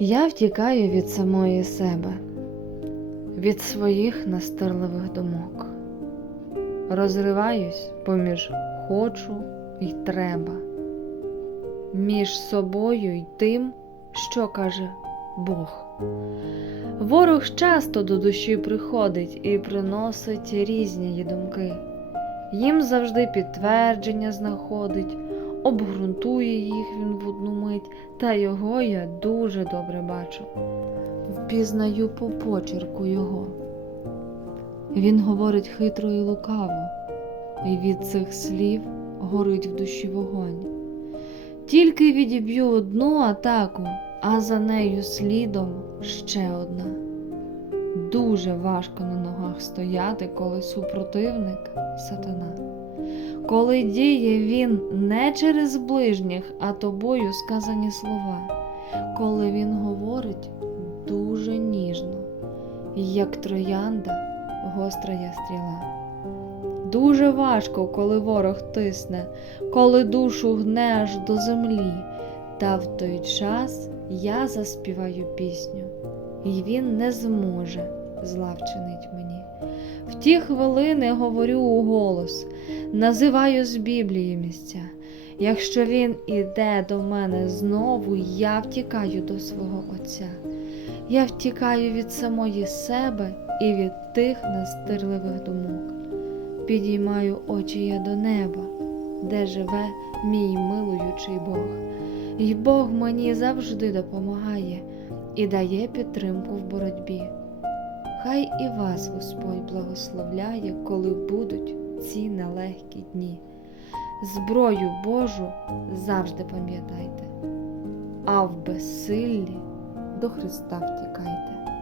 Я втікаю від самої себе, від своїх настирливих думок. Розриваюсь поміж хочу і треба, між собою й тим, що каже Бог. Ворог часто до душі приходить і приносить різні її думки. Їм завжди підтвердження знаходить, обґрунтує їх він в одну мить, та його я дуже добре бачу. Впізнаю по почерку його. Він говорить хитро і лукаво, і від цих слів горить в душі вогонь. Тільки відіб'ю одну атаку, а за нею слідом ще одна. Дуже важко на ногах стояти, коли супротивник сатана. Коли діє він не через ближніх, а тобою сказані слова, коли він говорить дуже ніжно, як троянда гостра я стріла. Дуже важко, коли ворог тисне, коли душу гне аж до землі, та в той час я заспіваю пісню, і він не зможе зла вчинить мені. В ті хвилини говорю у голос, називаю з Біблії місця. Якщо він іде до мене знову, я втікаю до свого Отця. Я втікаю від самої себе і від тих настирливих думок. Підіймаю очі я до неба, де живе мій милуючий Бог. І Бог мені завжди допомагає і дає підтримку в боротьбі. Хай і вас Господь благословляє, коли будуть ці нелегкі дні. Зброю Божу завжди пам'ятайте, а в безсиллі до Христа втікайте.